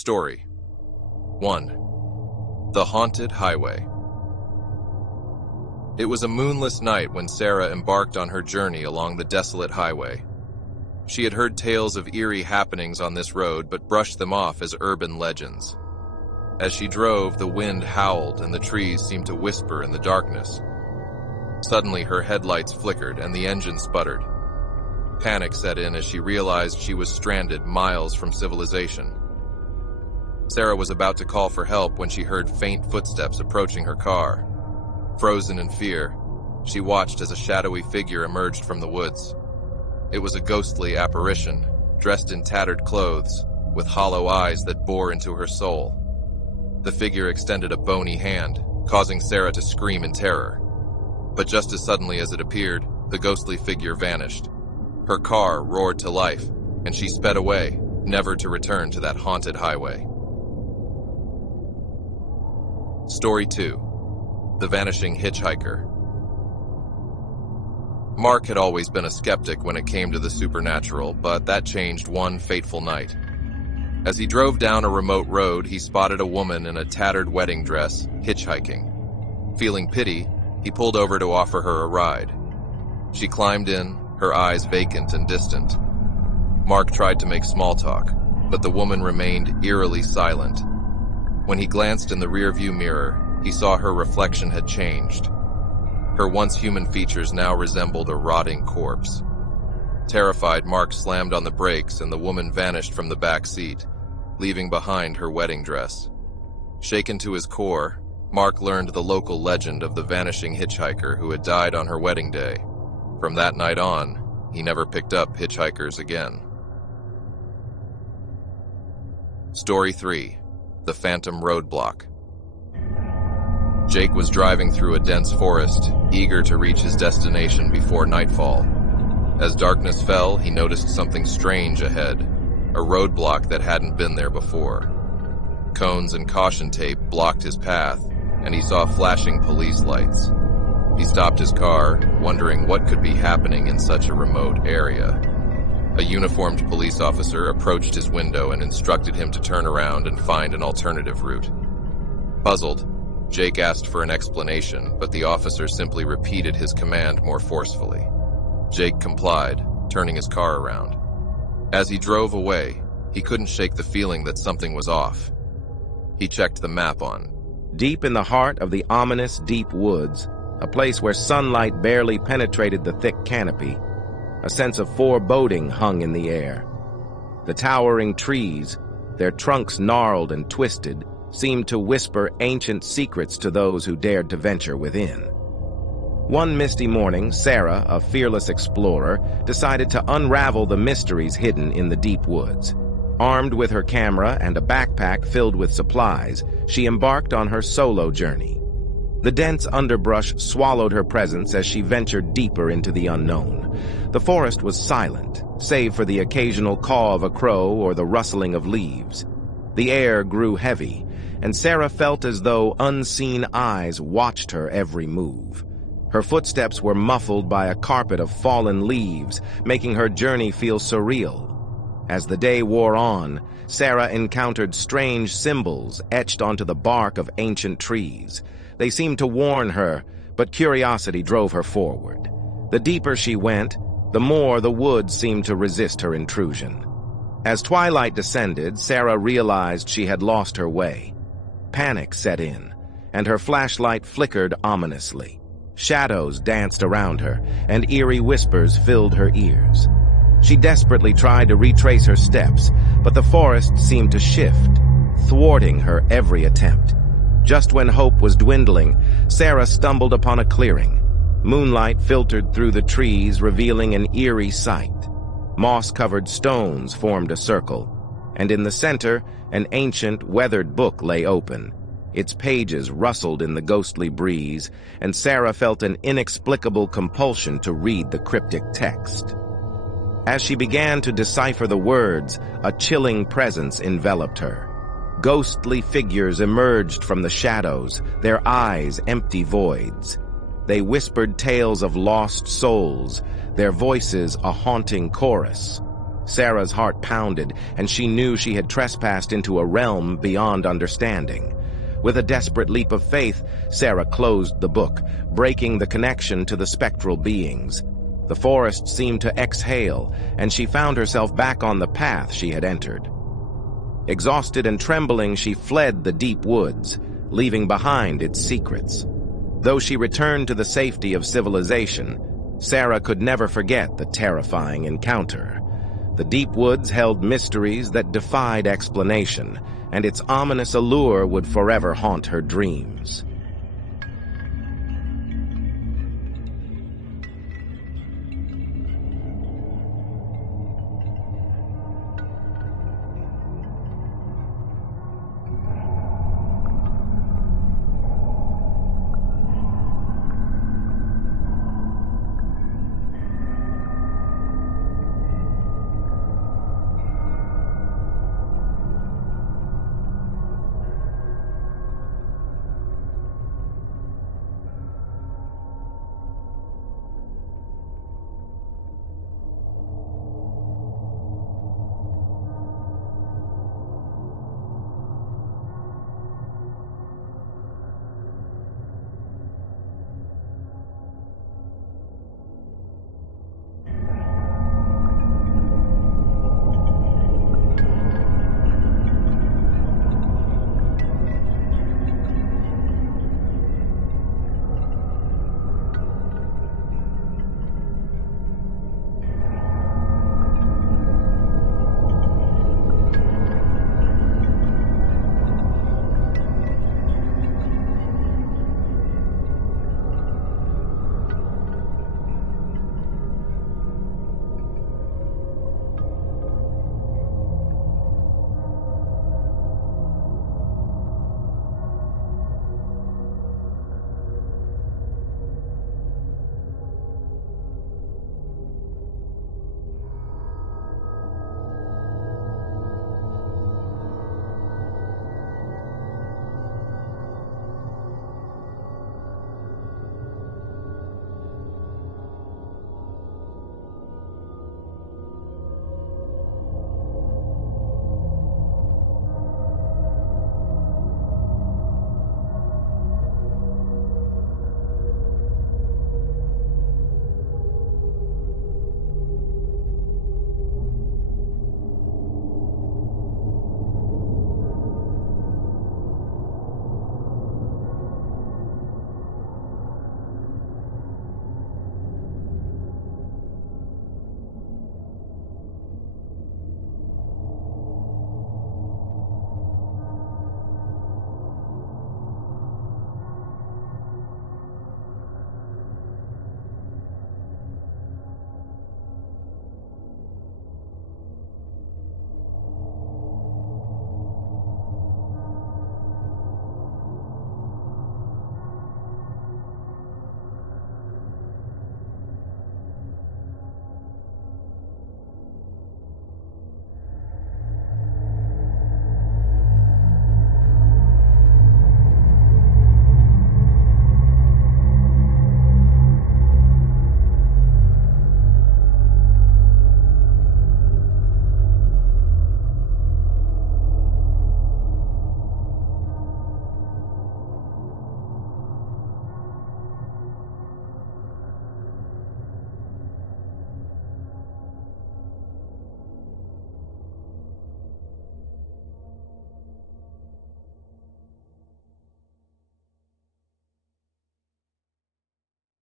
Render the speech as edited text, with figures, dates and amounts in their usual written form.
Story 1. The Haunted Highway. It was a moonless night when Sarah embarked on her journey along the desolate highway. She had heard tales of eerie happenings on this road but brushed them off as urban legends. As she drove, the wind howled and the trees seemed to whisper in the darkness. Suddenly, her headlights flickered and the engine sputtered. Panic set in as she realized she was stranded miles from civilization. Sarah was about to call for help when she heard faint footsteps approaching her car. Frozen in fear, she watched as a shadowy figure emerged from the woods. It was a ghostly apparition, dressed in tattered clothes, with hollow eyes that bore into her soul. The figure extended a bony hand, causing Sarah to scream in terror. But just as suddenly as it appeared, the ghostly figure vanished. Her car roared to life, and she sped away, never to return to that haunted highway. Story 2. The Vanishing Hitchhiker. Mark had always been a skeptic when it came to the supernatural, but that changed one fateful night. As he drove down a remote road, he spotted a woman in a tattered wedding dress, hitchhiking. Feeling pity, he pulled over to offer her a ride. She climbed in, her eyes vacant and distant. Mark tried to make small talk, but the woman remained eerily silent. When he glanced in the rearview mirror, he saw her reflection had changed. Her once human features now resembled a rotting corpse. Terrified, Mark slammed on the brakes and the woman vanished from the back seat, leaving behind her wedding dress. Shaken to his core, Mark learned the local legend of the vanishing hitchhiker who had died on her wedding day. From that night on, he never picked up hitchhikers again. Story 3. The Phantom Roadblock. Jake was driving through a dense forest, eager to reach his destination before nightfall. As darkness fell, he noticed something strange ahead, a roadblock that hadn't been there before. Cones and caution tape blocked his path, and he saw flashing police lights. He stopped his car, wondering what could be happening in such a remote area. A uniformed police officer approached his window and instructed him to turn around and find an alternative route. Puzzled, Jake asked for an explanation, but the officer simply repeated his command more forcefully. Jake complied, turning his car around. As he drove away, he couldn't shake the feeling that something was off. He checked the map on. Deep in the heart of the ominous deep woods, a place where sunlight barely penetrated the thick canopy, a sense of foreboding hung in the air. The towering trees, their trunks gnarled and twisted, seemed to whisper ancient secrets to those who dared to venture within. One misty morning, Sarah, a fearless explorer, decided to unravel the mysteries hidden in the deep woods. Armed with her camera and a backpack filled with supplies, she embarked on her solo journey. The dense underbrush swallowed her presence as she ventured deeper into the unknown. The forest was silent, save for the occasional caw of a crow or the rustling of leaves. The air grew heavy, and Sarah felt as though unseen eyes watched her every move. Her footsteps were muffled by a carpet of fallen leaves, making her journey feel surreal. As the day wore on, Sarah encountered strange symbols etched onto the bark of ancient trees. They seemed to warn her, but curiosity drove her forward. The deeper she went, the more the woods seemed to resist her intrusion. As twilight descended, Sarah realized she had lost her way. Panic set in, and her flashlight flickered ominously. Shadows danced around her, and eerie whispers filled her ears. She desperately tried to retrace her steps, but the forest seemed to shift, thwarting her every attempt. Just when hope was dwindling, Sarah stumbled upon a clearing. Moonlight filtered through the trees, revealing an eerie sight. Moss-covered stones formed a circle, and in the center, an ancient, weathered book lay open. Its pages rustled in the ghostly breeze, and Sarah felt an inexplicable compulsion to read the cryptic text. As she began to decipher the words, a chilling presence enveloped her. Ghostly figures emerged from the shadows, their eyes empty voids. They whispered tales of lost souls, their voices a haunting chorus. Sarah's heart pounded, and she knew she had trespassed into a realm beyond understanding. With a desperate leap of faith, Sarah closed the book, breaking the connection to the spectral beings. The forest seemed to exhale, and she found herself back on the path she had entered. Exhausted and trembling, she fled the deep woods, leaving behind its secrets. Though she returned to the safety of civilization, Sarah could never forget the terrifying encounter. The deep woods held mysteries that defied explanation, and its ominous allure would forever haunt her dreams.